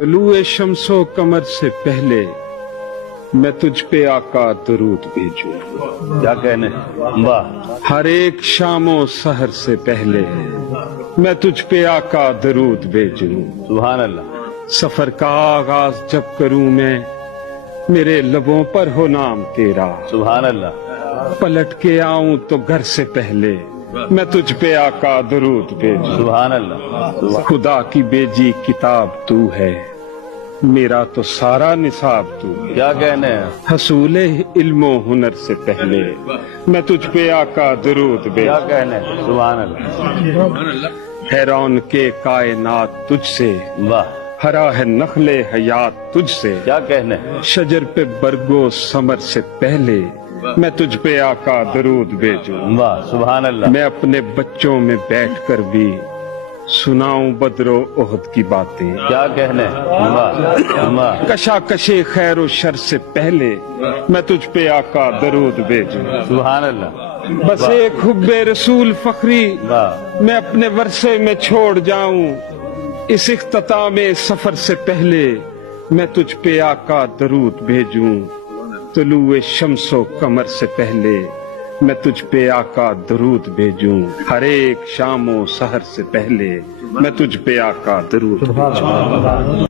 طلوع شمس و قمر سے پہلے میں تجھ پہ آقا درود بھیجوں، کیا کہنے، واہ، ہر ایک شام و سحر سے پہلے میں تجھ پہ آقا درود بھیجوں۔ سبحان اللہ، سفر کا آغاز جب کروں میں میرے لبوں پر ہو نام تیرا، سبحان اللہ، پلٹ کے آؤں تو گھر سے پہلے میں تجھ پہ آقا درود بھیجوں۔ سبحان اللہ، خدا کی بیجی کتاب تو ہے، میرا تو سارا نصاب تو ہے، کیا کہنے، حصول علم و ہنر سے پہلے میں تجھ پہ آقا درود کیا بھیجوں۔ کہنے، سبحان اللہ، حیران کے کائنات تجھ سے، واہ، ہرا ہے نخل حیات تجھ سے، کیا کہنے، شجر پہ برگو ثمر سے پہلے میں تجھ پہ آقا درود بھیجوں۔ واہ، سبحان اللہ، میں اپنے بچوں میں بیٹھ کر بھی سناؤں بدر و احد کی باتیں، کیا کہنے، واہ، واہ، کشاکش خیر و شر سے پہلے میں تجھ پہ آقا درود بھیجوں۔ سبحان اللہ، بس ایک حب رسول فخری واہ، میں اپنے ورثے میں چھوڑ جاؤں، اس اختتام سفر سے پہلے میں تجھ پہ آقا درود بھیجوں۔ طلوع شمس و قمر سے پہلے میں تجھ پہ آقا درود بھیجوں، ہر ایک شام و سحر سے پہلے میں تجھ پہ آقا درود بھیجوں۔